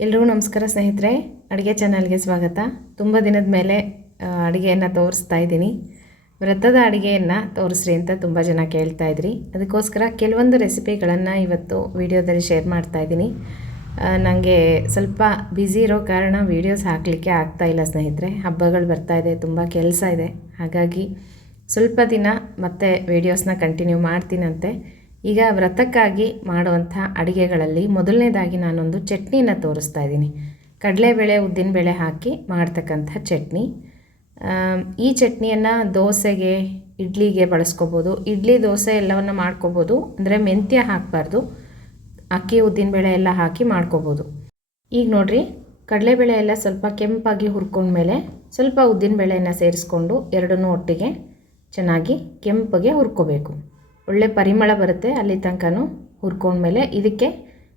ಎಲ್ರಿಗೂ ನಮಸ್ಕಾರ ಸ್ನೇಹಿತರೆ, ಅಡುಗೆ ಚಾನಲ್ಗೆ ಸ್ವಾಗತ. ತುಂಬ ದಿನದ ಮೇಲೆ ಅಡುಗೆಯನ್ನು ತೋರಿಸ್ತಾ ಇದ್ದೀನಿ. ವ್ರತದ ಅಡುಗೆಯನ್ನು ತೋರಿಸ್ರಿ ಅಂತ ತುಂಬ ಜನ ಕೇಳ್ತಾ ಇದ್ರಿ. ಅದಕ್ಕೋಸ್ಕರ ಕೆಲವೊಂದು ರೆಸಿಪಿಗಳನ್ನು ಇವತ್ತು ವಿಡಿಯೋದಲ್ಲಿ ಶೇರ್ ಮಾಡ್ತಾ ಇದ್ದೀನಿ. ನನಗೆ ಸ್ವಲ್ಪ ಬ್ಯುಸಿ ಇರೋ ಕಾರಣ ವೀಡಿಯೋಸ್ ಹಾಕಲಿಕ್ಕೆ ಆಗ್ತಾಯಿಲ್ಲ ಸ್ನೇಹಿತರೆ. ಹಬ್ಬಗಳು ಬರ್ತಾಯಿದೆ, ತುಂಬ ಕೆಲಸ ಇದೆ. ಹಾಗಾಗಿ ಸ್ವಲ್ಪ ದಿನ ಮತ್ತೆ ವೀಡಿಯೋಸ್ನ ಕಂಟಿನ್ಯೂ ಮಾಡ್ತೀನಂತೆ. ಈಗ ವ್ರತಕ್ಕಾಗಿ ಮಾಡುವಂಥ ಅಡುಗೆಗಳಲ್ಲಿ ಮೊದಲನೇದಾಗಿ ನಾನೊಂದು ಚಟ್ನಿನ ತೋರಿಸ್ತಾ ಇದ್ದೀನಿ. ಕಡಲೆಬೇಳೆ ಉದ್ದಿನಬೇಳೆ ಹಾಕಿ ಮಾಡ್ತಕ್ಕಂಥ ಚಟ್ನಿ. ಈ ಚಟ್ನಿಯನ್ನು ದೋಸೆಗೆ, ಇಡ್ಲಿಗೆ ಬಳಸ್ಕೋಬೋದು. ಇಡ್ಲಿ, ದೋಸೆ ಎಲ್ಲವನ್ನು ಮಾಡ್ಕೋಬೋದು. ಅಂದರೆ ಮೆಂತ್ಯ ಹಾಕಬಾರ್ದು, ಅಕ್ಕಿ ಉದ್ದಿನಬೇಳೆ ಎಲ್ಲ ಹಾಕಿ ಮಾಡ್ಕೋಬೋದು. ಈಗ ನೋಡಿರಿ, ಕಡಲೆಬೇಳೆ ಎಲ್ಲ ಸ್ವಲ್ಪ ಕೆಂಪಾಗಿ ಹುರ್ಕೊಂಡ್ಮೇಲೆ ಸ್ವಲ್ಪ ಉದ್ದಿನಬೇಳೆಯನ್ನು ಸೇರಿಸ್ಕೊಂಡು ಎರಡನ್ನೂ ಒಟ್ಟಿಗೆ ಚೆನ್ನಾಗಿ ಕೆಂಪಗೆ ಹುರ್ಕೋಬೇಕು. ಒಳ್ಳೆ ಪರಿಮಳ ಬರುತ್ತೆ. ಅಲ್ಲಿ ತನಕನೂ ಹುರ್ಕೊಂಡ್ಮೇಲೆ ಇದಕ್ಕೆ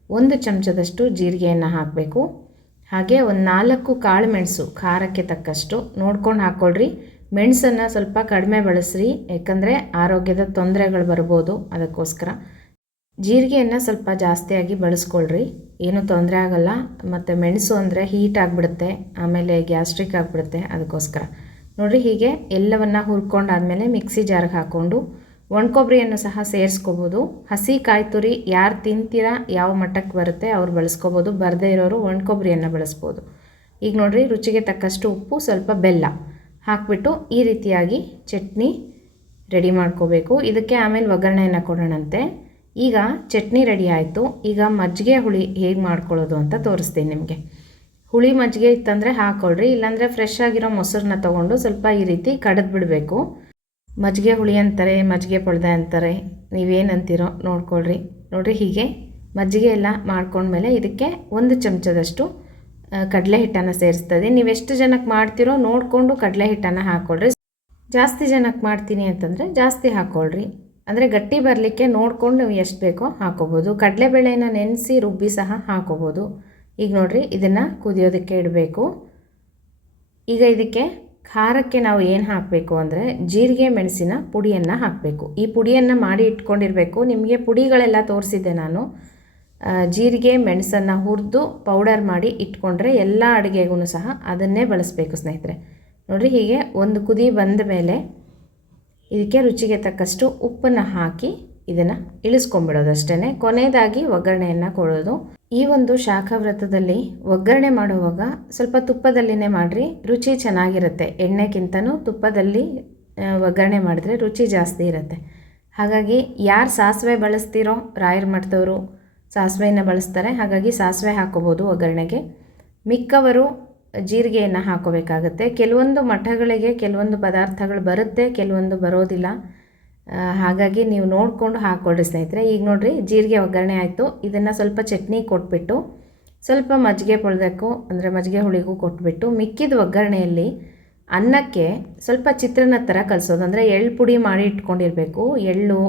1 ಚಮಚದಷ್ಟು ಜೀರಿಗೆಯನ್ನು ಹಾಕಬೇಕು. ಹಾಗೆ ಒಂದು 4 ಕಾಳು ಮೆಣಸು ಖಾರಕ್ಕೆ ತಕ್ಕಷ್ಟು ನೋಡ್ಕೊಂಡು ಹಾಕ್ಕೊಳ್ರಿ. ಮೆಣಸನ್ನು ಸ್ವಲ್ಪ ಕಡಿಮೆ ಬಳಸ್ರಿ, ಯಾಕಂದರೆ ಆರೋಗ್ಯದ ತೊಂದರೆಗಳು ಬರ್ಬೋದು. ಅದಕ್ಕೋಸ್ಕರ ಜೀರಿಗೆಯನ್ನು ಸ್ವಲ್ಪ ಜಾಸ್ತಿಯಾಗಿ ಬಳಸ್ಕೊಳ್ರಿ, ಏನೂ ತೊಂದರೆ ಆಗೋಲ್ಲ. ಮತ್ತು ಮೆಣಸು ಅಂದರೆ ಹೀಟ್ ಆಗಿಬಿಡುತ್ತೆ, ಆಮೇಲೆ ಗ್ಯಾಸ್ಟ್ರಿಕ್ ಆಗಿಬಿಡುತ್ತೆ. ಅದಕ್ಕೋಸ್ಕರ ನೋಡಿರಿ, ಹೀಗೆ ಎಲ್ಲವನ್ನು ಹುರ್ಕೊಂಡಾದಮೇಲೆ ಮಿಕ್ಸಿ ಜಾರ್ಗೆ ಹಾಕ್ಕೊಂಡು ಒಣಕೊಬ್ಬರಿಯನ್ನು ಸಹ ಸೇರಿಸ್ಕೋಬೋದು. ಹಸಿ ಕಾಯಿ ತುರಿ ಯಾರು ತಿಂತೀರಾ, ಯಾವ ಮಟ್ಟಕ್ಕೆ ಬರುತ್ತೆ ಅವ್ರು ಬಳಸ್ಕೋಬೋದು. ಬರದೇ ಇರೋರು ಒಣಕೊಬ್ಬರಿಯನ್ನು ಬಳಸ್ಬೋದು. ಈಗ ನೋಡಿರಿ, ರುಚಿಗೆ ತಕ್ಕಷ್ಟು ಉಪ್ಪು, ಸ್ವಲ್ಪ ಬೆಲ್ಲ ಹಾಕಿಬಿಟ್ಟು ಈ ರೀತಿಯಾಗಿ ಚಟ್ನಿ ರೆಡಿ ಮಾಡ್ಕೋಬೇಕು. ಇದಕ್ಕೆ ಆಮೇಲೆ ಒಗ್ಗರಣೆಯನ್ನು ಕೊಡೋಣಂತೆ. ಈಗ ಚಟ್ನಿ ರೆಡಿ ಆಯಿತು. ಈಗ ಮಜ್ಜಿಗೆ ಹುಳಿ ಹೇಗೆ ಮಾಡ್ಕೊಳ್ಳೋದು ಅಂತ ತೋರಿಸ್ತೀನಿ ನಿಮಗೆ. ಹುಳಿ ಮಜ್ಜಿಗೆ ಇತ್ತಂದರೆ ಹಾಕ್ಕೊಳ್ರಿ, ಇಲ್ಲಾಂದರೆ ಫ್ರೆಶ್ ಆಗಿರೋ ಮೊಸರನ್ನ ತೊಗೊಂಡು ಸ್ವಲ್ಪ ಈ ರೀತಿ ಕಡಿದು ಬಿಡಬೇಕು. ಮಜ್ಜಿಗೆ ಹುಳಿ ಅಂತಾರೆ, ಮಜ್ಜಿಗೆ ಪೊಳ್ದೆ ಅಂತಾರೆ, ನೀವೇನಂತೀರೋ ನೋಡ್ಕೊಳ್ರಿ. ನೋಡಿರಿ, ಹೀಗೆ ಮಜ್ಜಿಗೆ ಎಲ್ಲ ಮಾಡ್ಕೊಂಡ್ಮೇಲೆ ಇದಕ್ಕೆ 1 ಚಮಚದಷ್ಟು ಕಡಲೆ ಹಿಟ್ಟನ್ನು ಸೇರಿಸ್ತದೆ. ನೀವು ಎಷ್ಟು ಜನಕ್ಕೆ ಮಾಡ್ತೀರೋ ನೋಡಿಕೊಂಡು ಕಡಲೆ ಹಿಟ್ಟನ್ನು ಹಾಕ್ಕೊಳ್ರಿ. ಜಾಸ್ತಿ ಜನಕ್ಕೆ ಮಾಡ್ತೀನಿ ಅಂತಂದರೆ ಜಾಸ್ತಿ ಹಾಕ್ಕೊಳ್ರಿ. ಅಂದರೆ ಗಟ್ಟಿ ಬರಲಿಕ್ಕೆ ನೋಡ್ಕೊಂಡು ನೀವು ಎಷ್ಟು ಬೇಕೋ ಹಾಕ್ಕೋಬೋದು. ಕಡಲೆಬೇಳೆನ ನೆನೆಸಿ ರುಬ್ಬಿ ಸಹ ಹಾಕ್ಕೋಬೋದು. ಈಗ ನೋಡಿರಿ, ಇದನ್ನು ಕುದಿಯೋದಕ್ಕೆ ಇಡಬೇಕು. ಈಗ ಇದಕ್ಕೆ ಖಾರಕ್ಕೆ ನಾವು ಏನು ಹಾಕಬೇಕು ಅಂದರೆ ಜೀರಿಗೆ ಮೆಣಸಿನ ಪುಡಿಯನ್ನು ಹಾಕಬೇಕು. ಈ ಪುಡಿಯನ್ನು ಮಾಡಿ ಇಟ್ಕೊಂಡಿರಬೇಕು. ನಿಮಗೆ ಪುಡಿಗಳೆಲ್ಲ ತೋರಿಸಿದ್ದೆ ನಾನು. ಜೀರಿಗೆ ಮೆಣಸನ್ನು ಹುರಿದು ಪೌಡರ್ ಮಾಡಿ ಇಟ್ಕೊಂಡ್ರೆ ಎಲ್ಲ ಅಡುಗೆಗೂ ಸಹ ಅದನ್ನೇ ಬಳಸಬೇಕು ಸ್ನೇಹಿತರೆ. ನೋಡಿರಿ, ಹೀಗೆ ಒಂದು ಕುದಿ ಬಂದ ಮೇಲೆ ಇದಕ್ಕೆ ರುಚಿಗೆ ತಕ್ಕಷ್ಟು ಉಪ್ಪನ್ನು ಹಾಕಿ ಇದನ್ನು ಇಳಿಸ್ಕೊಂಡ್ಬಿಡೋದು ಅಷ್ಟೇ. ಕೊನೆಯದಾಗಿ ಒಗ್ಗರಣೆಯನ್ನು ಕೊಡೋದು. ಈ ಒಂದು ಶಾಖವ್ರತದಲ್ಲಿ ಒಗ್ಗರಣೆ ಮಾಡುವಾಗ ಸ್ವಲ್ಪ ತುಪ್ಪದಲ್ಲಿನೇ ಮಾಡಿರಿ, ರುಚಿ ಚೆನ್ನಾಗಿರುತ್ತೆ. ಎಣ್ಣೆಗಿಂತನೂ ತುಪ್ಪದಲ್ಲಿ ಒಗ್ಗರಣೆ ಮಾಡಿದ್ರೆ ರುಚಿ ಜಾಸ್ತಿ ಇರುತ್ತೆ. ಹಾಗಾಗಿ ಯಾರು ಸಾಸಿವೆ ಬಳಸ್ತೀರೋ, ರಾಯರ ಮಠದವರು ಸಾಸಿವೆಯನ್ನು ಬಳಸ್ತಾರೆ, ಹಾಗಾಗಿ ಸಾಸಿವೆ ಹಾಕೋಬೋದು ಒಗ್ಗರಣೆಗೆ. ಮಿಕ್ಕವರು ಜೀರಿಗೆಯನ್ನು ಹಾಕೋಬೇಕಾಗತ್ತೆ. ಕೆಲವೊಂದು ಮಠಗಳಿಗೆ ಕೆಲವೊಂದು ಪದಾರ್ಥಗಳು ಬರುತ್ತೆ, ಕೆಲವೊಂದು ಬರೋದಿಲ್ಲ. ಹಾಗಾಗಿ ನೀವು ನೋಡಿಕೊಂಡು ಹಾಕ್ಕೊಳ್ರಿ ಸ್ನೇಹಿತರೆ. ಈಗ ನೋಡಿರಿ, ಜೀರಿಗೆ ಒಗ್ಗರಣೆ ಆಯಿತು. ಇದನ್ನು ಸ್ವಲ್ಪ ಚಟ್ನಿ ಕೊಟ್ಬಿಟ್ಟು ಸ್ವಲ್ಪ ಮಜ್ಜಿಗೆ ಪೊಳ್ದಕ್ಕೂ ಅಂದರೆ ಮಜ್ಜಿಗೆ ಹುಳಿಗೂ ಕೊಟ್ಬಿಟ್ಟು ಮಿಕ್ಕಿದ ಒಗ್ಗರಣೆಯಲ್ಲಿ ಅನ್ನಕ್ಕೆ ಸ್ವಲ್ಪ ಚಿತ್ರಾನ್ನ ಥರ ಕಲಿಸೋದು. ಅಂದರೆ ಎಳ್ಳು ಪುಡಿ ಮಾಡಿ ಇಟ್ಕೊಂಡಿರಬೇಕು. ಎಳ್ಳು,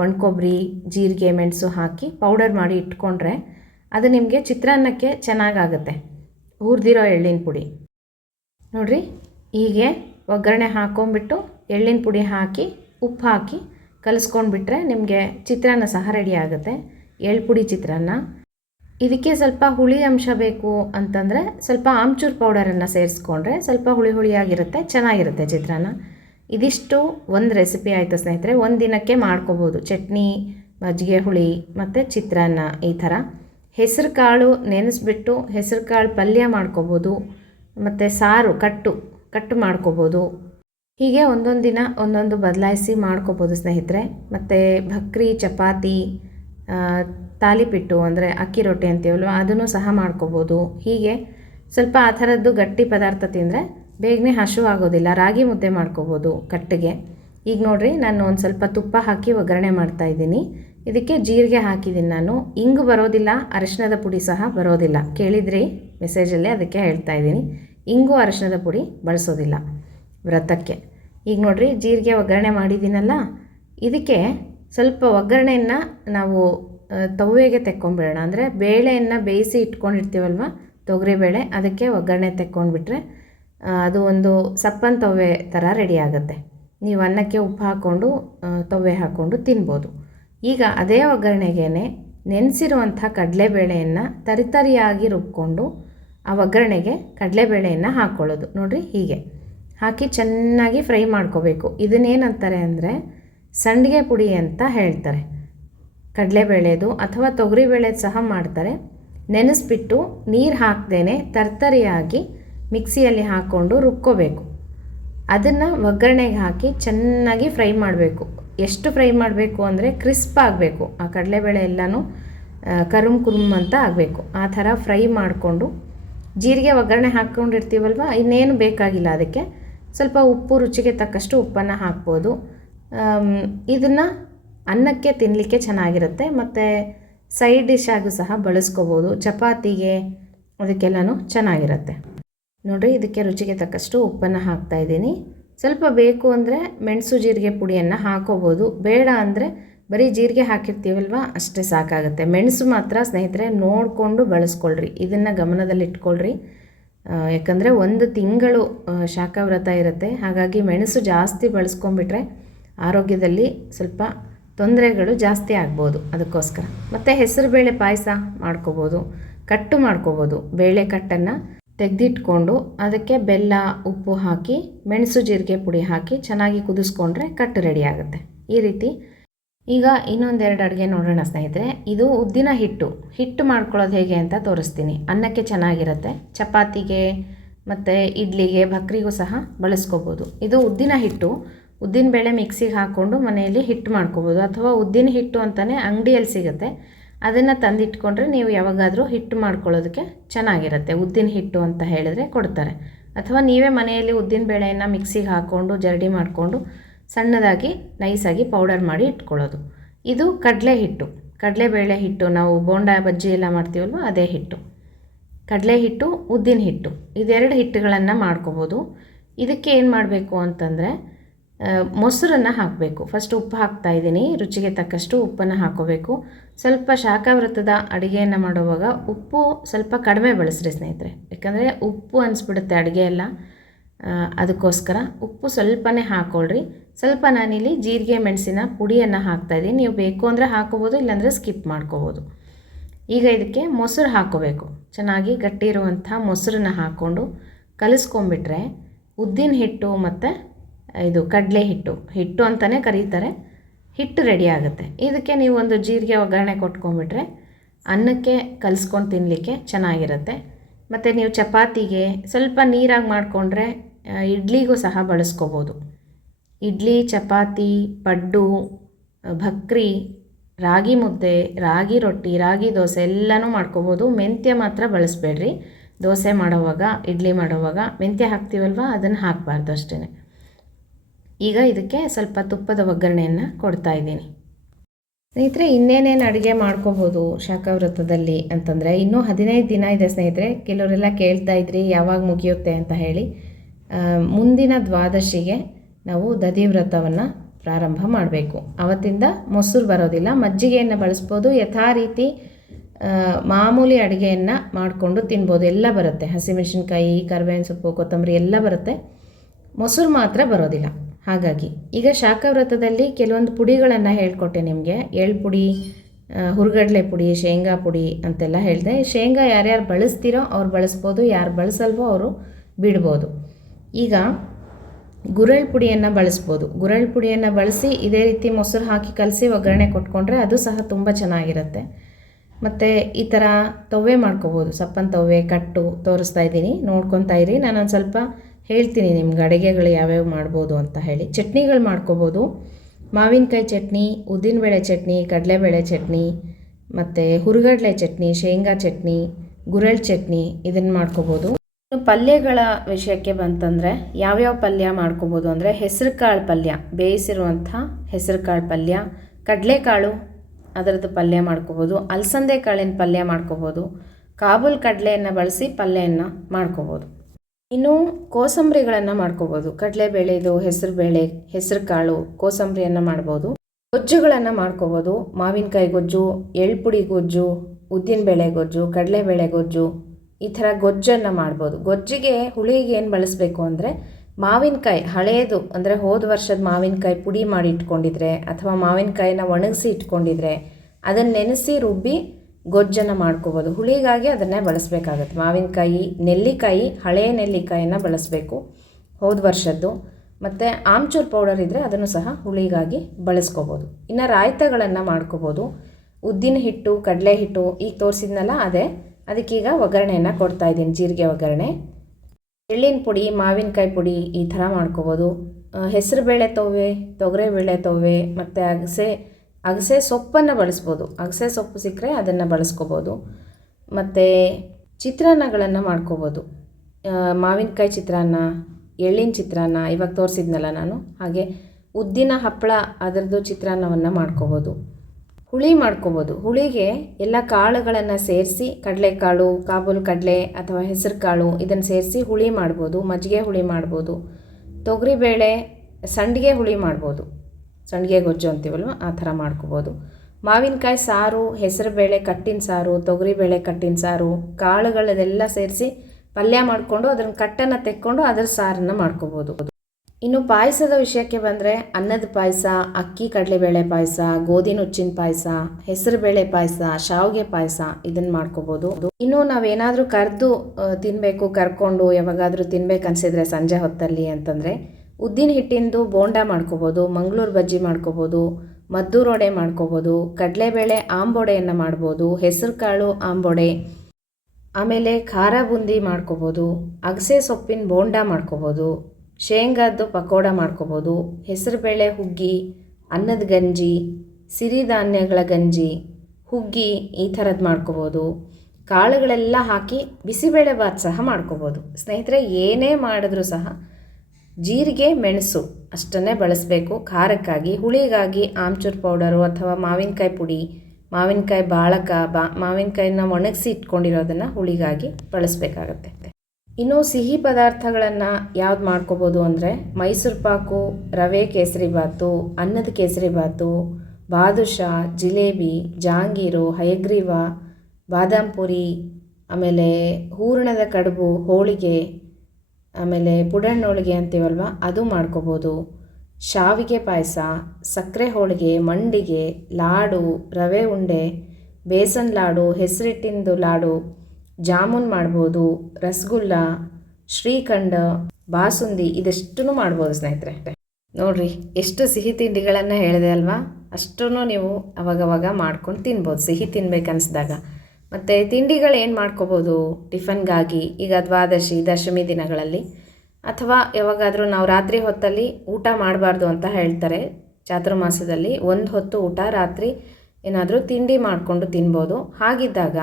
ಒಣಕೊಬ್ಬರಿ, ಜೀರಿಗೆ, ಮೆಣಸು ಹಾಕಿ ಪೌಡರ್ ಮಾಡಿ ಇಟ್ಕೊಂಡ್ರೆ ಅದು ನಿಮಗೆ ಚಿತ್ರಾನ್ನಕ್ಕೆ ಚೆನ್ನಾಗಾಗುತ್ತೆ. ಹುರಿದಿರೋ ಎಳ್ಳಿನ ಪುಡಿ ನೋಡಿರಿ, ಹೀಗೆ ಒಗ್ಗರಣೆ ಹಾಕ್ಕೊಂಬಿಟ್ಟು ಎಳ್ಳಿನ ಪುಡಿ ಹಾಕಿ ಉಪ್ಪು ಹಾಕಿ ಕಲಿಸ್ಕೊಂಡ್ಬಿಟ್ರೆ ನಿಮಗೆ ಚಿತ್ರಾನ್ನ ಸಹ ರೆಡಿ ಆಗುತ್ತೆ. ಎಳ್ಳು ಪುಡಿ ಚಿತ್ರಾನ್ನ. ಇದಕ್ಕೆ ಸ್ವಲ್ಪ ಹುಳಿ ಅಂಶ ಬೇಕು ಅಂತಂದರೆ ಸ್ವಲ್ಪ ಆಮ್ಚೂರು ಪೌಡರನ್ನು ಸೇರಿಸ್ಕೊಂಡ್ರೆ ಸ್ವಲ್ಪ ಹುಳಿ ಹುಳಿಯಾಗಿರುತ್ತೆ, ಚೆನ್ನಾಗಿರುತ್ತೆ ಚಿತ್ರಾನ್ನ. ಇದಿಷ್ಟು ಒಂದು ರೆಸಿಪಿ ಆಯಿತು ಸ್ನೇಹಿತರೆ. ಒಂದು ದಿನಕ್ಕೆ ಮಾಡ್ಕೋಬೋದು. ಚಟ್ನಿ, ಮಜ್ಜಿಗೆ ಹುಳಿ ಮತ್ತು ಚಿತ್ರಾನ್ನ ಈ ಥರ. ಹೆಸರು ಕಾಳು ನೆನೆಸ್ಬಿಟ್ಟು ಹೆಸರು ಕಾಳು ಪಲ್ಯ ಮಾಡ್ಕೋಬೋದು. ಮತ್ತು ಸಾರು ಕಟ್ಟು ಮಾಡ್ಕೋಬೋದು. ಹೀಗೆ ಒಂದೊಂದು ದಿನ ಒಂದೊಂದು ಬದಲಾಯಿಸಿ ಮಾಡ್ಕೋಬೋದು ಸ್ನೇಹಿತರೆ. ಮತ್ತು ಭಕ್ರಿ, ಚಪಾತಿ, ತಾಲಿಪಿಟ್ಟು ಅಂದರೆ ಅಕ್ಕಿ ರೊಟ್ಟಿ ಅಂತೀವಲ್ವ, ಅದನ್ನು ಸಹ ಮಾಡ್ಕೋಬೋದು. ಹೀಗೆ ಸ್ವಲ್ಪ ಆ ಥರದ್ದು ಗಟ್ಟಿ ಪದಾರ್ಥ ತಿಂದರೆ ಬೇಗನೆ ಹಸಿವು ಆಗೋದಿಲ್ಲ. ರಾಗಿ ಮುದ್ದೆ ಮಾಡ್ಕೋಬೋದು ಕಟ್ಟಿಗೆ. ಈಗ ನೋಡಿರಿ, ನಾನು ಒಂದು ಸ್ವಲ್ಪ ತುಪ್ಪ ಹಾಕಿ ಒಗ್ಗರಣೆ ಮಾಡ್ತಾಯಿದ್ದೀನಿ. ಇದಕ್ಕೆ ಜೀರಿಗೆ ಹಾಕಿದ್ದೀನಿ ನಾನು. ಇಂಗು ಬರೋದಿಲ್ಲ, ಅರಿಶಿಣದ ಪುಡಿ ಸಹ ಬರೋದಿಲ್ಲ. ಕೇಳಿದ್ರಿ ಮೆಸೇಜಲ್ಲಿ, ಅದಕ್ಕೆ ಹೇಳ್ತಾ ಇದ್ದೀನಿ. ಇಂಗು ಅರಿಶಿಣದ ಪುಡಿ ಬಳಸೋದಿಲ್ಲ ವ್ರತಕ್ಕೆ. ಈಗ ನೋಡಿರಿ, ಜೀರಿಗೆ ಒಗ್ಗರಣೆ ಮಾಡಿದ್ದೀನಲ್ಲ, ಇದಕ್ಕೆ ಸ್ವಲ್ಪ ಒಗ್ಗರಣೆಯನ್ನು ನಾವು ತವೆಗೆ ತೆಕ್ಕೊಂಬಿಡೋಣ. ಅಂದರೆ ಬೇಳೆಯನ್ನು ಬೇಯಿಸಿ ಇಟ್ಕೊಂಡಿರ್ತೀವಲ್ವ, ತೊಗರಿಬೇಳೆ, ಅದಕ್ಕೆ ಒಗ್ಗರಣೆ ತೆಕ್ಕೊಂಡ್ಬಿಟ್ರೆ ಅದು ಒಂದು ಸಪ್ಪನ್ ತವೆ ಥರ ರೆಡಿ ಆಗುತ್ತೆ. ನೀವು ಅನ್ನಕ್ಕೆ ಉಪ್ಪು ಹಾಕ್ಕೊಂಡು ತವೆ ಹಾಕ್ಕೊಂಡು ತಿನ್ಬೋದು. ಈಗ ಅದೇ ಒಗ್ಗರಣೆಗೇ ನೆನೆಸಿರುವಂಥ ಕಡಲೆಬೇಳೆಯನ್ನು ತರಿತರಿಯಾಗಿ ರುಬ್ಕೊಂಡು ಆ ಒಗ್ಗರಣೆಗೆ ಕಡಲೆಬೇಳೆಯನ್ನು ಹಾಕ್ಕೊಳ್ಳೋದು. ನೋಡಿರಿ, ಹೀಗೆ ಹಾಕಿ ಚೆನ್ನಾಗಿ ಫ್ರೈ ಮಾಡ್ಕೋಬೇಕು. ಇದನ್ನೇನಂತಾರೆ ಅಂದರೆ ಸಂಡಿಗೆ ಪುಡಿ ಅಂತ ಹೇಳ್ತಾರೆ. ಕಡಲೆಬೇಳೆದು ಅಥವಾ ತೊಗರಿಬೇಳೆದು ಸಹ ಮಾಡ್ತಾರೆ. ನೆನೆಸ್ಬಿಟ್ಟು ನೀರು ಹಾಕ್ದೇನೆ ತರ್ತರಿಯಾಗಿ ಮಿಕ್ಸಿಯಲ್ಲಿ ಹಾಕ್ಕೊಂಡು ರುಬ್ಕೋಬೇಕು. ಅದನ್ನು ಒಗ್ಗರಣೆಗೆ ಹಾಕಿ ಚೆನ್ನಾಗಿ ಫ್ರೈ ಮಾಡಬೇಕು. ಎಷ್ಟು ಫ್ರೈ ಮಾಡಬೇಕು ಅಂದರೆ ಕ್ರಿಸ್ಪ್ ಆಗಬೇಕು. ಆ ಕಡಲೆಬೇಳೆ ಎಲ್ಲನೂ ಕುರುಮ್ ಅಂತ ಆಗಬೇಕು. ಆ ಥರ ಫ್ರೈ ಮಾಡಿಕೊಂಡು ಜೀರಿಗೆ ಒಗ್ಗರಣೆ ಹಾಕ್ಕೊಂಡಿರ್ತೀವಲ್ವ, ಇನ್ನೇನು ಬೇಕಾಗಿಲ್ಲ. ಅದಕ್ಕೆ ಸ್ವಲ್ಪ ಉಪ್ಪು, ರುಚಿಗೆ ತಕ್ಕಷ್ಟು ಉಪ್ಪನ್ನು ಹಾಕ್ಬೋದು. ಇದನ್ನು ಅನ್ನಕ್ಕೆ ತಿನ್ನಲಿಕ್ಕೆ ಚೆನ್ನಾಗಿರುತ್ತೆ. ಮತ್ತು ಸೈಡ್ ಡಿಶ್ ಆಗೂ ಸಹ ಬಳಸ್ಕೋಬೋದು. ಚಪಾತಿಗೆ ಅದಕ್ಕೆಲ್ಲನೂ ಚೆನ್ನಾಗಿರುತ್ತೆ. ನೋಡಿರಿ, ಇದಕ್ಕೆ ರುಚಿಗೆ ತಕ್ಕಷ್ಟು ಉಪ್ಪನ್ನು ಹಾಕ್ತಾಯಿದ್ದೀನಿ. ಸ್ವಲ್ಪ ಬೇಕು ಅಂದರೆ ಮೆಣಸು ಜೀರಿಗೆ ಪುಡಿಯನ್ನು ಹಾಕೋಬೋದು. ಬೇಡ ಅಂದರೆ ಬರೀ ಜೀರಿಗೆ ಹಾಕಿರ್ತೀವಲ್ವ ಅಷ್ಟೇ ಸಾಕಾಗುತ್ತೆ. ಮೆಣಸು ಮಾತ್ರ ಸ್ನೇಹಿತರೆ ನೋಡಿಕೊಂಡು ಬಳಸ್ಕೊಳ್ರಿ. ಇದನ್ನು ಗಮನದಲ್ಲಿಟ್ಕೊಳ್ರಿ. ಯಾಕಂದರೆ 1 ತಿಂಗಳು ಶಾಖವ್ರತ ಇರುತ್ತೆ. ಹಾಗಾಗಿ ಮೆಣಸು ಜಾಸ್ತಿ ಬಳಸ್ಕೊಂಡ್ಬಿಟ್ರೆ ಆರೋಗ್ಯದಲ್ಲಿ ಸ್ವಲ್ಪ ತೊಂದರೆಗಳು ಜಾಸ್ತಿ ಆಗ್ಬೋದು. ಅದಕ್ಕೋಸ್ಕರ ಮತ್ತು ಹೆಸರುಬೇಳೆ ಪಾಯಸ ಮಾಡ್ಕೋಬೋದು, ಕಟ್ಟು ಮಾಡ್ಕೋಬೋದು. ಬೇಳೆ ಕಟ್ಟನ್ನು ತೆಗೆದಿಟ್ಕೊಂಡು ಅದಕ್ಕೆ ಬೆಲ್ಲ, ಉಪ್ಪು ಹಾಕಿ ಮೆಣಸು ಜೀರಿಗೆ ಪುಡಿ ಹಾಕಿ ಚೆನ್ನಾಗಿ ಕುದಿಸ್ಕೊಂಡ್ರೆ ಕಟ್ಟು ರೆಡಿ ಆಗುತ್ತೆ. ಈ ರೀತಿ ಈಗ ಇನ್ನೊಂದೆರಡು ಅಡುಗೆ ನೋಡೋಣ ಸ್ನೇಹಿತರೆ. ಇದು ಉದ್ದಿನ ಹಿಟ್ಟು ಮಾಡ್ಕೊಳ್ಳೋದು ಹೇಗೆ ಅಂತ ತೋರಿಸ್ತೀನಿ. ಅನ್ನಕ್ಕೆ ಚೆನ್ನಾಗಿರುತ್ತೆ. ಚಪಾತಿಗೆ ಮತ್ತು ಇಡ್ಲಿಗೆ, ಭಕ್ರಿಗೂ ಸಹ ಬಳಸ್ಕೋಬೋದು. ಇದು ಉದ್ದಿನ ಹಿಟ್ಟು. ಉದ್ದಿನಬೇಳೆ ಮಿಕ್ಸಿಗೆ ಹಾಕ್ಕೊಂಡು ಮನೆಯಲ್ಲಿ ಹಿಟ್ಟು ಮಾಡ್ಕೋಬೋದು. ಅಥವಾ ಉದ್ದಿನ ಹಿಟ್ಟು ಅಂತಲೇ ಅಂಗಡಿಯಲ್ಲಿ ಸಿಗುತ್ತೆ. ಅದನ್ನು ತಂದಿಟ್ಕೊಂಡ್ರೆ ನೀವು ಯಾವಾಗಾದರೂ ಹಿಟ್ಟು ಮಾಡ್ಕೊಳ್ಳೋದಕ್ಕೆ ಚೆನ್ನಾಗಿರುತ್ತೆ. ಉದ್ದಿನ ಹಿಟ್ಟು ಅಂತ ಹೇಳಿದ್ರೆ ಕೊಡ್ತಾರೆ. ಅಥವಾ ನೀವೇ ಮನೆಯಲ್ಲಿ ಉದ್ದಿನ ಬೇಳೆಯನ್ನು ಮಿಕ್ಸಿಗೆ ಹಾಕ್ಕೊಂಡು ಜರಡಿ ಮಾಡಿಕೊಂಡು ಸಣ್ಣದಾಗಿ ನೈಸಾಗಿ ಪೌಡರ್ ಮಾಡಿ ಇಟ್ಕೊಳ್ಳೋದು. ಇದು ಕಡಲೆ ಹಿಟ್ಟು, ಕಡಲೆಬೇಳೆ ಹಿಟ್ಟು. ನಾವು ಬೋಂಡಾ ಬಜ್ಜಿ ಎಲ್ಲ ಮಾಡ್ತೀವಲ್ವ ಅದೇ ಹಿಟ್ಟು. ಕಡಲೆ ಹಿಟ್ಟು, ಉದ್ದಿನ ಹಿಟ್ಟು, ಇದೆರಡು ಹಿಟ್ಟುಗಳನ್ನು ಮಾಡ್ಕೋಬೋದು. ಇದಕ್ಕೆ ಏನು ಮಾಡಬೇಕು ಅಂತಂದರೆ ಮೊಸರನ್ನು ಹಾಕಬೇಕು. ಫಸ್ಟ್ ಉಪ್ಪು ಹಾಕ್ತಾಯಿದ್ದೀನಿ. ರುಚಿಗೆ ತಕ್ಕಷ್ಟು ಉಪ್ಪನ್ನು ಹಾಕೋಬೇಕು. ಸ್ವಲ್ಪ ಶಾಖಾವೃತದ ಅಡುಗೆಯನ್ನು ಮಾಡುವಾಗ ಉಪ್ಪು ಸ್ವಲ್ಪ ಕಡಿಮೆ ಬಳಸ್ರಿ ಸ್ನೇಹಿತರೆ. ಯಾಕಂದರೆ ಉಪ್ಪು ಅನಿಸ್ಬಿಡುತ್ತೆ ಅಡುಗೆ ಎಲ್ಲ. ಅದಕ್ಕೋಸ್ಕರ ಉಪ್ಪು ಸ್ವಲ್ಪನೇ ಹಾಕ್ಕೊಳ್ರಿ. ಸ್ವಲ್ಪ ನಾನಿಲ್ಲಿ ಜೀರಿಗೆ ಮೆಣಸಿನ ಪುಡಿಯನ್ನು ಹಾಕ್ತಾಯಿದ್ದೀನಿ. ನೀವು ಬೇಕು ಅಂದರೆ ಹಾಕೋಬೋದು, ಇಲ್ಲಾಂದರೆ ಸ್ಕಿಪ್ ಮಾಡ್ಕೋಬೋದು. ಈಗ ಇದಕ್ಕೆ ಮೊಸರು ಹಾಕ್ಕೋಬೇಕು. ಚೆನ್ನಾಗಿ ಗಟ್ಟಿ ಇರುವಂಥ ಮೊಸರನ್ನ ಹಾಕ್ಕೊಂಡು ಕಲಿಸ್ಕೊಂಬಿಟ್ರೆ ಉದ್ದಿನ ಹಿಟ್ಟು ಮತ್ತು ಇದು ಕಡಲೆ ಹಿಟ್ಟು ಅಂತಲೇ ಕರೀತಾರೆ, ಹಿಟ್ಟು ರೆಡಿ ಆಗುತ್ತೆ. ಇದಕ್ಕೆ ನೀವು ಒಂದು ಜೀರಿಗೆ ಒಗ್ಗರಣೆ ಕೊಟ್ಕೊಂಡ್ಬಿಟ್ರೆ ಅನ್ನಕ್ಕೆ ಕಲಿಸ್ಕೊಂಡು ತಿನ್ನಲಿಕ್ಕೆ ಚೆನ್ನಾಗಿರುತ್ತೆ. ಮತ್ತು ನೀವು ಚಪಾತಿಗೆ ಸ್ವಲ್ಪ ನೀರಾಗಿ ಮಾಡಿಕೊಂಡ್ರೆ ಇಡ್ಲಿಗೂ ಸಹ ಬಳಸ್ಕೋಬೋದು. ಇಡ್ಲಿ, ಚಪಾತಿ, ಪಡ್ಡು, ಭಕ್ರಿ, ರಾಗಿ ಮುದ್ದೆ, ರಾಗಿ ರೊಟ್ಟಿ, ರಾಗಿ ದೋಸೆ ಎಲ್ಲನೂ ಮಾಡ್ಕೋಬೋದು. ಮೆಂತ್ಯ ಮಾತ್ರ ಬಳಸಬೇಡ್ರಿ. ದೋಸೆ ಮಾಡೋವಾಗ, ಇಡ್ಲಿ ಮಾಡೋವಾಗ ಮೆಂತ್ಯ ಹಾಕ್ತೀವಲ್ವ ಅದನ್ನು ಹಾಕಬಾರ್ದು ಅಷ್ಟೇ. ಈಗ ಇದಕ್ಕೆ ಸ್ವಲ್ಪ ತುಪ್ಪದ ಒಗ್ಗರಣೆಯನ್ನು ಕೊಡ್ತಾಯಿದ್ದೀನಿ. ಸ್ನೇಹಿತರೆ, ಇನ್ನೇನೇನು ಅಡುಗೆ ಮಾಡ್ಕೋಬೋದು ಶಾಖಾವೃತದಲ್ಲಿ ಅಂತಂದರೆ ಇನ್ನೂ 15 ದಿನ ಇದೆ ಸ್ನೇಹಿತರೆ. ಕೆಲವರೆಲ್ಲ ಕೇಳ್ತಾ ಇದ್ರಿ ಯಾವಾಗ ಮುಗಿಯುತ್ತೆ ಅಂತ ಹೇಳಿ. ಮುಂದಿನ ದ್ವಾದಶಿಗೆ ನಾವು ದಧಿವ್ರತವನ್ನು ಪ್ರಾರಂಭ ಮಾಡಬೇಕು. ಆವತ್ತಿಂದ ಮೊಸರು ಬರೋದಿಲ್ಲ. ಮಜ್ಜಿಗೆಯನ್ನು ಬಳಸ್ಬೋದು. ಯಥಾ ರೀತಿ ಮಾಮೂಲಿ ಅಡುಗೆಯನ್ನು ಮಾಡಿಕೊಂಡು ತಿನ್ಬೋದು. ಎಲ್ಲ ಬರುತ್ತೆ. ಹಸಿಮೆಣಸಿನ್ಕಾಯಿ, ಕರಿಬೇವಿನ ಸೊಪ್ಪು, ಕೊತ್ತಂಬರಿ ಎಲ್ಲ ಬರುತ್ತೆ. ಮೊಸರು ಮಾತ್ರ ಬರೋದಿಲ್ಲ. ಹಾಗಾಗಿ ಈಗ ಶಾಖಾವೃತದಲ್ಲಿ ಕೆಲವೊಂದು ಪುಡಿಗಳನ್ನು ಹೇಳ್ಕೊಟ್ಟೆ ನಿಮಗೆ. ಎಳ್ಳು ಪುಡಿ, ಹುರ್ಗಡ್ಲೆ ಪುಡಿ, ಶೇಂಗಾ ಪುಡಿ ಅಂತೆಲ್ಲ ಹೇಳಿದೆ. ಶೇಂಗಾ ಯಾರ್ಯಾರು ಬಳಸ್ತೀರೋ ಅವ್ರು ಬಳಸ್ಬೋದು, ಯಾರು ಬಳಸಲ್ವೋ ಅವರು ಬಿಡ್ಬೋದು. ಈಗ ಗುರೆಳ್ಳು ಪುಡಿಯನ್ನು ಬಳಸ್ಬೋದು. ಗುರೆಳ್ಳು ಪುಡಿಯನ್ನು ಬಳಸಿ ಇದೇ ರೀತಿ ಮೊಸರು ಹಾಕಿ ಕಲಸಿ ಒಗ್ಗರಣೆ ಕೊಟ್ಕೊಂಡ್ರೆ ಅದು ಸಹ ತುಂಬ ಚೆನ್ನಾಗಿರುತ್ತೆ. ಮತ್ತು ಈ ಥರ ತವ್ವೆ ಮಾಡ್ಕೋಬೋದು. ಸಪ್ಪನ ತವ್ವೆ, ಕಟ್ಟು ತೋರಿಸ್ತಾ ಇದ್ದೀನಿ, ನೋಡ್ಕೊತಾ ಇರಿ. ನಾನೊಂದು ಸ್ವಲ್ಪ ಹೇಳ್ತೀನಿ ನಿಮ್ಗೆ ಅಡುಗೆಗಳು ಯಾವ್ಯಾವ ಮಾಡ್ಬೋದು ಅಂತ ಹೇಳಿ. ಚಟ್ನಿಗಳು ಮಾಡ್ಕೋಬೋದು. ಮಾವಿನಕಾಯಿ ಚಟ್ನಿ, ಉದ್ದಿನಬೇಳೆ ಚಟ್ನಿ, ಕಡಲೆಬೇಳೆ ಚಟ್ನಿ, ಮತ್ತು ಹುರ್ಗಡ್ಲೆ ಚಟ್ನಿ, ಶೇಂಗಾ ಚಟ್ನಿ, ಗುರೆಳ್ಳು ಚಟ್ನಿ ಇದನ್ನು ಮಾಡ್ಕೋಬೋದು. ಪಲ್ಯಗಳ ವಿಷಯಕ್ಕೆ ಬಂತಂದರೆ ಯಾವ್ಯಾವ ಪಲ್ಯ ಮಾಡ್ಕೋಬೋದು ಅಂದರೆ ಹೆಸರು ಕಾಳು ಪಲ್ಯ, ಬೇಯಿಸಿರುವಂಥ ಹೆಸರು ಕಾಳು ಪಲ್ಯ, ಕಡಲೆಕಾಳು ಅದರದ್ದು ಪಲ್ಯ ಮಾಡ್ಕೋಬೋದು. ಅಲಸಂದೆ ಕಾಳಿನ ಪಲ್ಯ ಮಾಡ್ಕೋಬೋದು. ಕಾಬೂಲ್ ಕಡಲೆಯನ್ನು ಬಳಸಿ ಪಲ್ಯವನ್ನು ಮಾಡ್ಕೋಬೋದು. ಇನ್ನು ಕೋಸಂಬರಿಗಳನ್ನು ಮಾಡ್ಕೋಬೋದು. ಕಡಲೆಬೇಳೆದು, ಹೆಸರುಬೇಳೆ, ಹೆಸರು ಕಾಳು ಕೋಸಂಬರಿಯನ್ನು ಮಾಡ್ಬೋದು. ಗೊಜ್ಜುಗಳನ್ನು ಮಾಡ್ಕೋಬೋದು. ಮಾವಿನಕಾಯಿ ಗೊಜ್ಜು, ಎಳ್ಳು ಪುಡಿ ಗೊಜ್ಜು, ಉದ್ದಿನಬೇಳೆ ಗೊಜ್ಜು, ಕಡಲೆಬೇಳೆ ಗೊಜ್ಜು, ಈ ಥರ ಗೊಜ್ಜನ್ನು ಮಾಡ್ಬೋದು. ಗೊಜ್ಜಿಗೆ ಹುಳಿಗೆ ಏನು ಬಳಸಬೇಕು ಅಂದರೆ ಮಾವಿನಕಾಯಿ ಹಳೆಯದು ಅಂದರೆ ಹೋದ ವರ್ಷದ ಮಾವಿನಕಾಯಿ ಪುಡಿ ಮಾಡಿ ಇಟ್ಕೊಂಡಿದ್ರೆ ಅಥವಾ ಮಾವಿನಕಾಯಿನ ಒಣಗಿಸಿ ಇಟ್ಕೊಂಡಿದ್ರೆ ಅದನ್ನು ನೆನೆಸಿ ರುಬ್ಬಿ ಗೊಜ್ಜನ್ನು ಮಾಡ್ಕೋಬೋದು. ಹುಳಿಗಾಗಿ ಅದನ್ನೇ ಬಳಸಬೇಕಾಗತ್ತೆ. ಮಾವಿನಕಾಯಿ, ನೆಲ್ಲಿಕಾಯಿ, ಹಳೆಯ ನೆಲ್ಲಿಕಾಯಿನ ಬಳಸಬೇಕು, ಹೋದ ವರ್ಷದ್ದು. ಮತ್ತು ಆಮ್ಚೂರು ಪೌಡರ್ ಇದ್ದರೆ ಅದನ್ನು ಸಹ ಹುಳಿಗಾಗಿ ಬಳಸ್ಕೋಬೋದು. ಇನ್ನು ರಾಯ್ತಗಳನ್ನು ಮಾಡ್ಕೋಬೋದು. ಉದ್ದಿನ ಹಿಟ್ಟು, ಕಡಲೆ ಹಿಟ್ಟು ಈಗ ತೋರಿಸಿದ್ನಲ್ಲ ಅದಕ್ಕೀಗ ಒಗ್ಗರಣೆಯನ್ನು ಕೊಡ್ತಾಯಿದ್ದೀನಿ, ಜೀರಿಗೆ ಒಗ್ಗರಣೆ. ಎಳ್ಳಿನ ಪುಡಿ, ಮಾವಿನಕಾಯಿ ಪುಡಿ ಈ ಥರ ಮಾಡ್ಕೋಬೋದು. ಹೆಸರುಬೇಳೆ ತೋವೆ, ತೊಗರಿಬೇಳೆ ತೋವೆ ಮತ್ತು ಅಗಸೆ ಸೊಪ್ಪನ್ನು ಬಳಸ್ಬೋದು. ಅಗಸೆ ಸೊಪ್ಪು ಸಿಕ್ಕರೆ ಅದನ್ನು ಬಳಸ್ಕೋಬೋದು. ಮತ್ತು ಚಿತ್ರಾನ್ನಗಳನ್ನು ಮಾಡ್ಕೋಬೋದು. ಮಾವಿನಕಾಯಿ ಚಿತ್ರಾನ್ನ, ಎಳ್ಳಿನ ಚಿತ್ರಾನ್ನ ಇವಾಗ ತೋರಿಸಿದ್ನಲ್ಲ ನಾನು, ಹಾಗೆ ಉದ್ದಿನ ಹಪ್ಪಳ ಅದರದ್ದು ಚಿತ್ರಾನ್ನವನ್ನು ಮಾಡ್ಕೋಬೋದು. ಹುಳಿ ಮಾಡ್ಕೋಬೋದು. ಹುಳಿಗೆ ಎಲ್ಲ ಕಾಳುಗಳನ್ನು ಸೇರಿಸಿ, ಕಡಲೆಕಾಳು, ಕಾಬೂಲ್ ಕಡಲೆ ಅಥವಾ ಹೆಸರು ಕಾಳು ಇದನ್ನು ಸೇರಿಸಿ ಹುಳಿ ಮಾಡ್ಬೋದು. ಮಜ್ಜಿಗೆ ಹುಳಿ ಮಾಡ್ಬೋದು. ತೊಗರಿಬೇಳೆ ಸಂಡಿಗೆ ಹುಳಿ ಮಾಡ್ಬೋದು, ಸಂಡಿಗೆ ಗೊಜ್ಜು ಅಂತೀವಲ್ವ ಆ ಥರ ಮಾಡ್ಕೋಬೋದು. ಮಾವಿನಕಾಯಿ ಸಾರು, ಹೆಸರುಬೇಳೆ ಕಟ್ಟಿನ ಸಾರು, ತೊಗರಿಬೇಳೆ ಕಟ್ಟಿನ ಸಾರು, ಕಾಳುಗಳನ್ನೆಲ್ಲ ಸೇರಿಸಿ ಪಲ್ಯ ಮಾಡಿಕೊಂಡು ಅದನ್ನು ಕಟ್ಟನ್ನು ತೆಕ್ಕೊಂಡು ಅದರ ಸಾರನ್ನು ಮಾಡ್ಕೋಬೋದು. ಇನ್ನು ಪಾಯಸದ ವಿಷಯಕ್ಕೆ ಬಂದರೆ ಅನ್ನದ ಪಾಯಸ, ಅಕ್ಕಿ ಕಡಲೆಬೇಳೆ ಪಾಯಸ, ಗೋಧಿ ನುಚ್ಚಿನ ಪಾಯಸ, ಹೆಸರುಬೇಳೆ ಪಾಯಸ, ಶಾವಿಗೆ ಪಾಯಸ ಇದನ್ನು ಮಾಡ್ಕೋಬೋದು. ಇನ್ನು ನಾವೇನಾದರೂ ತಿನ್ನಬೇಕು, ಕರ್ಕೊಂಡು ಯಾವಾಗಾದರೂ ತಿನ್ಬೇಕು ಅನಿಸಿದರೆ ಸಂಜೆ ಹೊತ್ತಲ್ಲಿ ಅಂತಂದರೆ ಉದ್ದಿನ ಹಿಟ್ಟಿಂದು ಬೋಂಡ ಮಾಡ್ಕೋಬೋದು, ಮಂಗಳೂರು ಬಜ್ಜಿ ಮಾಡ್ಕೋಬೋದು, ಮದ್ದೂರು ವಡೆ ಮಾಡ್ಕೋಬೋದು, ಕಡಲೆಬೇಳೆ ಆಂಬೊಡೆಯನ್ನು ಮಾಡ್ಬೋದು, ಹೆಸರು ಕಾಳು ಆಂಬೊಡೆ, ಆಮೇಲೆ ಖಾರ ಬುಂದಿ ಮಾಡ್ಕೋಬೋದು, ಅಗಸೆ ಸೊಪ್ಪಿನ ಬೋಂಡ ಮಾಡ್ಕೋಬೋದು, ಶೇಂಗಾದ್ದು ಪಕೋಡ ಮಾಡ್ಕೋಬೋದು, ಹೆಸರುಬೇಳೆ ಹುಗ್ಗಿ, ಅನ್ನದ ಗಂಜಿ, ಸಿರಿಧಾನ್ಯಗಳ ಗಂಜಿ, ಹುಗ್ಗಿ ಈ ಥರದ್ದು ಮಾಡ್ಕೋಬೋದು. ಕಾಳುಗಳೆಲ್ಲ ಹಾಕಿ ಬಿಸಿಬೇಳೆ ಬಾತ್ ಸಹ ಮಾಡ್ಕೋಬೋದು. ಸ್ನೇಹಿತರೆ, ಏನೇ ಮಾಡಿದ್ರೂ ಸಹ ಜೀರಿಗೆ, ಮೆಣಸು ಅಷ್ಟನ್ನೇ ಬಳಸಬೇಕು ಖಾರಕ್ಕಾಗಿ. ಹುಳಿಗಾಗಿ ಆಮ್ಚೂರು ಪೌಡರು ಅಥವಾ ಮಾವಿನಕಾಯಿ ಪುಡಿ, ಮಾವಿನಕಾಯಿ ಬಾಳಕ, ಮಾವಿನಕಾಯಿನ ಒಣಗಿಸಿ ಇಟ್ಕೊಂಡಿರೋದನ್ನು ಹುಳಿಗಾಗಿ ಬಳಸಬೇಕಾಗತ್ತೆ. ಇನ್ನು ಸಿಹಿ ಪದಾರ್ಥಗಳನ್ನು ಯಾವ್ದು ಮಾಡ್ಕೋಬೋದು ಅಂದರೆ ಮೈಸೂರು ಪಾಕು, ರವೆ ಕೇಸರಿಬಾತು, ಅನ್ನದ ಕೇಸರಿಬಾತು, ಬಾದುಷಾ, ಜಿಲೇಬಿ, ಜಾಂಗೀರು, ಹಯಗ್ರೀವ, ಬಾದಾಮ್ ಪುರಿ, ಆಮೇಲೆ ಹೂರಣದ ಕಡುಬು, ಹೋಳಿಗೆ, ಆಮೇಲೆ ಪುಡಣ್ಣು ಹೋಳಿಗೆ ಅಂತೀವಲ್ವ ಅದು ಮಾಡ್ಕೋಬೋದು. ಶಾವಿಗೆ ಪಾಯಸ, ಸಕ್ಕರೆ ಹೋಳಿಗೆ, ಮಂಡಿಗೆ, ಲಾಡು, ರವೆ ಉಂಡೆ, ಬೇಸನ್ ಲಾಡು, ಹೆಸರಿಟ್ಟಿಂದು ಲಾಡು, ಜಾಮೂನ್ ಮಾಡ್ಬೋದು, ರಸಗುಲ್ಲ, ಶ್ರೀಖಂಡ, ಬಾಸುಂದಿ ಇದೆಷ್ಟೂ ಮಾಡ್ಬೋದು. ಸ್ನೇಹಿತರೆ ನೋಡಿರಿ, ಎಷ್ಟು ಸಿಹಿ ತಿಂಡಿಗಳನ್ನು ಹೇಳಿದೆ ಅಲ್ವಾ, ಅಷ್ಟೂ ನೀವು ಅವಾಗವಾಗ ಮಾಡ್ಕೊಂಡು ತಿನ್ಬೋದು ಸಿಹಿ ತಿನ್ಬೇಕನ್ನಿಸ್ದಾಗ. ಮತ್ತು ತಿಂಡಿಗಳು ಏನು ಮಾಡ್ಕೋಬೋದು ಟಿಫನ್ಗಾಗಿ, ಈಗ ದ್ವಾದಶಿ, ದಶಮಿ ದಿನಗಳಲ್ಲಿ ಅಥವಾ ಯಾವಾಗಾದರೂ ನಾವು ರಾತ್ರಿ ಹೊತ್ತಲ್ಲಿ ಊಟ ಮಾಡಬಾರ್ದು ಅಂತ ಹೇಳ್ತಾರೆ ಚಾತುರ್ಮಾಸದಲ್ಲಿ. ಒಂದು ಹೊತ್ತು ಊಟ, ರಾತ್ರಿ ಏನಾದರೂ ತಿಂಡಿ ಮಾಡಿಕೊಂಡು ತಿನ್ಬೋದು. ಹಾಗಿದ್ದಾಗ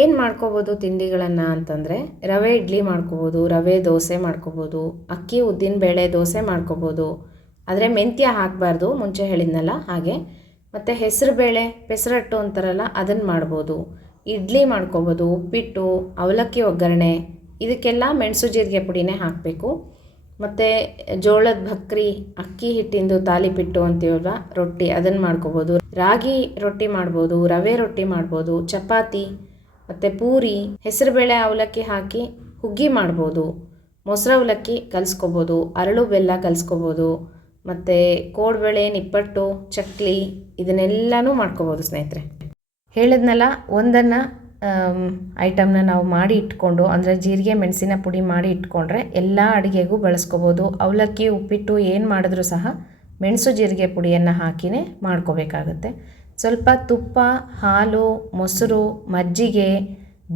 ಏನು ಮಾಡ್ಕೋಬೋದು ತಿಂಡಿಗಳನ್ನು ಅಂತಂದರೆ ರವೆ ಇಡ್ಲಿ ಮಾಡ್ಕೋಬೋದು, ರವೆ ದೋಸೆ ಮಾಡ್ಕೋಬೋದು, ಅಕ್ಕಿ ಉದ್ದಿನ ಬೇಳೆ ದೋಸೆ ಮಾಡ್ಕೋಬೋದು. ಆದರೆ ಮೆಂತ್ಯ ಹಾಕಬಾರ್ದು, ಮುಂಚೆ ಹೇಳಿದ್ನಲ್ಲ ಹಾಗೆ. ಮತ್ತು ಹೆಸರುಬೇಳೆ ಪೆಸರಟ್ಟು ಅಂತಾರಲ್ಲ ಅದನ್ನು ಮಾಡ್ಬೋದು. ಇಡ್ಲಿ ಮಾಡ್ಕೋಬೋದು, ಉಪ್ಪಿಟ್ಟು, ಅವಲಕ್ಕಿ ಒಗ್ಗರಣೆ ಇದಕ್ಕೆಲ್ಲ ಮೆಣಸು ಜೀರಿಗೆ ಪುಡಿನೇ ಹಾಕಬೇಕು. ಮತ್ತು ಜೋಳದ ಭಕ್ರಿ, ಅಕ್ಕಿ ಹಿಟ್ಟಿಂದು ತಾಲಿಪಿಟ್ಟು ಅಂತೀವಲ್ವ ರೊಟ್ಟಿ ಅದನ್ನು ಮಾಡ್ಕೋಬೋದು. ರಾಗಿ ರೊಟ್ಟಿ ಮಾಡ್ಬೋದು, ರವೆ ರೊಟ್ಟಿ ಮಾಡ್ಬೋದು, ಚಪಾತಿ ಮತ್ತು ಪೂರಿ, ಹೆಸರುಬೇಳೆ ಅವಲಕ್ಕಿ ಹಾಕಿ ಹುಗ್ಗಿ ಮಾಡ್ಬೋದು, ಮೊಸರು ಅವಲಕ್ಕಿ ಕಲಿಸ್ಕೋಬೋದು, ಅರಳು ಬೆಲ್ಲ ಕಲಿಸ್ಕೋಬೋದು, ಮತ್ತು ಕೋಡ್ಬೇಳೆ, ನಿಪ್ಪಟ್ಟು, ಚಕ್ಲಿ ಇದನ್ನೆಲ್ಲನೂ ಮಾಡ್ಕೋಬೋದು. ಸ್ನೇಹಿತರೆ ಹೇಳಿದ್ನಲ್ಲ, ಒಂದನ್ನು ಐಟಮ್ನ ನಾವು ಮಾಡಿ ಇಟ್ಕೊಂಡು ಅಂದರೆ ಜೀರಿಗೆ ಮೆಣಸಿನ ಪುಡಿ ಮಾಡಿ ಇಟ್ಕೊಂಡ್ರೆ ಎಲ್ಲ ಅಡುಗೆಗೂ ಬಳಸ್ಕೋಬೋದು. ಅವಲಕ್ಕಿ, ಉಪ್ಪಿಟ್ಟು ಏನು ಮಾಡಿದ್ರೂ ಸಹ ಮೆಣಸು ಜೀರಿಗೆ ಪುಡಿಯನ್ನು ಹಾಕಿಯೇ ಮಾಡ್ಕೋಬೇಕಾಗತ್ತೆ. ಸ್ವಲ್ಪ ತುಪ್ಪ, ಹಾಲು, ಮೊಸರು, ಮಜ್ಜಿಗೆ,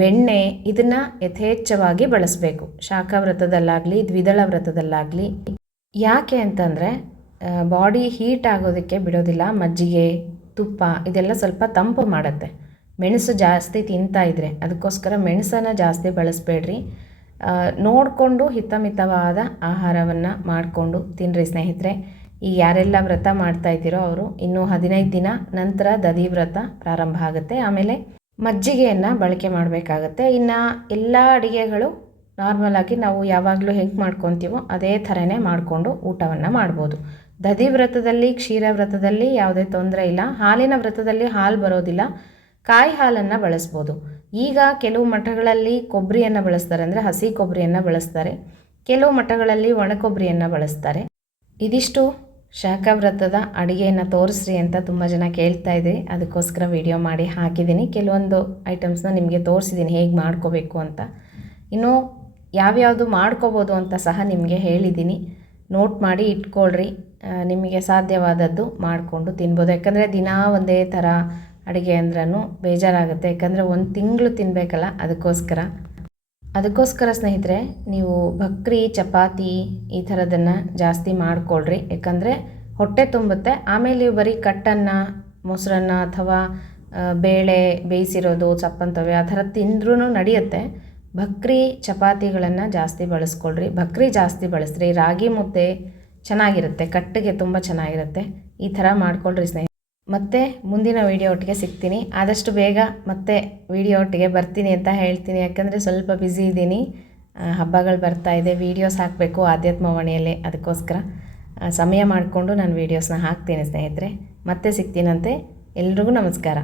ಬೆಣ್ಣೆ ಇದನ್ನು ಯಥೇಚ್ಛವಾಗಿ ಬಳಸಬೇಕು. ಶಾಖವ್ರತದಲ್ಲಾಗಲಿ ದ್ವಿದಳ ವ್ರತದಲ್ಲಾಗಲಿ. ಯಾಕೆ ಅಂತಂದರೆ ಬಾಡಿ ಹೀಟ್ ಆಗೋದಕ್ಕೆ ಬಿಡೋದಿಲ್ಲ. ಮಜ್ಜಿಗೆ, ತುಪ್ಪ ಇದೆಲ್ಲ ಸ್ವಲ್ಪ ತಂಪು ಮಾಡುತ್ತೆ ಮೆಣಸು ಜಾಸ್ತಿ ತಿಂತಾಯಿದ್ರೆ. ಅದಕ್ಕೋಸ್ಕರ ಮೆಣಸನ್ನು ಜಾಸ್ತಿ ಬಳಸಬೇಡ್ರಿ. ನೋಡಿಕೊಂಡು ಹಿತಮಿತವಾದ ಆಹಾರವನ್ನು ಮಾಡಿಕೊಂಡು ತಿನ್ನಿರಿ ಸ್ನೇಹಿತರೆ. ಈ ಯಾರೆಲ್ಲ ವ್ರತ ಮಾಡ್ತಾ ಇದ್ದೀರೋ ಅವರು ಇನ್ನೂ 15 ದಿನ ನಂತರ ದಧಿ ವ್ರತ ಪ್ರಾರಂಭ ಆಗುತ್ತೆ. ಆಮೇಲೆ ಮಜ್ಜಿಗೆಯನ್ನು ಬಳಕೆ ಮಾಡಬೇಕಾಗತ್ತೆ. ಇನ್ನು ಎಲ್ಲ ಅಡುಗೆಗಳು ನಾರ್ಮಲಾಗಿ ನಾವು ಯಾವಾಗಲೂ ಹೆಂಗೆ ಮಾಡ್ಕೊತೀವೋ ಅದೇ ಥರನೇ ಮಾಡಿಕೊಂಡು ಊಟವನ್ನು ಮಾಡ್ಬೋದು. ದಧಿ ವ್ರತದಲ್ಲಿ, ಕ್ಷೀರ ವ್ರತದಲ್ಲಿ ಯಾವುದೇ ತೊಂದರೆ ಇಲ್ಲ. ಹಾಲಿನ ವ್ರತದಲ್ಲಿ ಹಾಲು ಬರೋದಿಲ್ಲ, ಕಾಯಿ ಹಾಲನ್ನು ಬಳಸ್ಬೋದು. ಈಗ ಕೆಲವು ಮಠಗಳಲ್ಲಿ ಕೊಬ್ಬರಿಯನ್ನು ಬಳಸ್ತಾರೆ, ಅಂದರೆ ಹಸಿ ಕೊಬ್ಬರಿಯನ್ನು ಬಳಸ್ತಾರೆ. ಕೆಲವು ಮಠಗಳಲ್ಲಿ ಒಣ ಕೊಬ್ಬರಿಯನ್ನು ಬಳಸ್ತಾರೆ. ಇದಿಷ್ಟು ಶಾಖವ್ರತದ ಅಡುಗೆಯನ್ನು ತೋರಿಸ್ರಿ ಅಂತ ತುಂಬ ಜನ ಕೇಳ್ತಾ ಇದ್ರಿ. ಅದಕ್ಕೋಸ್ಕರ ವಿಡಿಯೋ ಮಾಡಿ ಹಾಕಿದ್ದೀನಿ. ಕೆಲವೊಂದು ಐಟಮ್ಸ್ನ ನಿಮಗೆ ತೋರಿಸಿದ್ದೀನಿ ಹೇಗೆ ಮಾಡ್ಕೋಬೇಕು ಅಂತ. ಇನ್ನು ಯಾವ್ಯಾವುದು ಮಾಡ್ಕೋಬೋದು ಅಂತ ಸಹ ನಿಮಗೆ ಹೇಳಿದ್ದೀನಿ. ನೋಟ್ ಮಾಡಿ ಇಟ್ಕೊಳ್ರಿ. ನಿಮಗೆ ಸಾಧ್ಯವಾದದ್ದು ಮಾಡಿಕೊಂಡು ತಿನ್ಬೋದು. ಯಾಕಂದರೆ ದಿನಾ ಒಂದೇ ಥರ ಅಡುಗೆ ಅಂದ್ರೂ ಬೇಜಾರಾಗುತ್ತೆ. ಯಾಕಂದರೆ ಒಂದು ತಿಂಗಳು ತಿನ್ನಬೇಕಲ್ಲ, ಅದಕ್ಕೋಸ್ಕರ ಸ್ನೇಹಿತರೆ, ನೀವು ಭಕ್ರಿ, ಚಪಾತಿ ಈ ಥರದನ್ನು ಜಾಸ್ತಿ ಮಾಡಿಕೊಳ್ರಿ. ಯಾಕಂದರೆ ಹೊಟ್ಟೆ ತುಂಬುತ್ತೆ. ಆಮೇಲೆ ನೀವು ಬರೀ ಕಟ್ಟನ್ನು, ಮೊಸರನ್ನ ಅಥವಾ ಬೇಳೆ ಬೇಯಿಸಿರೋದು, ಚಪ್ಪಂತವೆ ಆ ಥರ ತಿಂದ್ರೂ ನಡೆಯುತ್ತೆ. ಭಕ್ರಿ, ಚಪಾತಿಗಳನ್ನು ಜಾಸ್ತಿ ಬಳಸ್ಕೊಳ್ರಿ. ಭಕ್ರಿ ಜಾಸ್ತಿ ಬಳಸ್ರಿ. ರಾಗಿ ಮುದ್ದೆ ಚೆನ್ನಾಗಿರುತ್ತೆ, ಕಟ್ಟಿಗೆ ತುಂಬ ಚೆನ್ನಾಗಿರುತ್ತೆ. ಈ ಥರ ಮಾಡ್ಕೊಳ್ರಿ ಸ್ನೇಹಿತರೆ. ಮತ್ತೆ ಮುಂದಿನ ವೀಡಿಯೋ ಒಟ್ಟಿಗೆ ಸಿಗ್ತೀನಿ. ಆದಷ್ಟು ಬೇಗ ಮತ್ತೆ ವೀಡಿಯೋ ಒಟ್ಟಿಗೆ ಬರ್ತೀನಿ ಅಂತ ಹೇಳ್ತೀನಿ. ಯಾಕಂದರೆ ಸ್ವಲ್ಪ ಬ್ಯುಸಿ ಇದ್ದೀನಿ. ಹಬ್ಬಗಳು ಬರ್ತಾ ಇದೆ, ವೀಡಿಯೋಸ್ ಹಾಕಬೇಕು ಆಧ್ಯಾತ್ಮವಾಣಿಯಲ್ಲಿ. ಅದಕ್ಕೋಸ್ಕರ ಸಮಯ ಮಾಡಿಕೊಂಡು ನಾನು ವೀಡಿಯೋಸ್ನ ಹಾಕ್ತೀನಿ ಸ್ನೇಹಿತರೆ. ಮತ್ತೆ ಸಿಗ್ತೀನಂತೆ. ಎಲ್ರಿಗೂ ನಮಸ್ಕಾರ.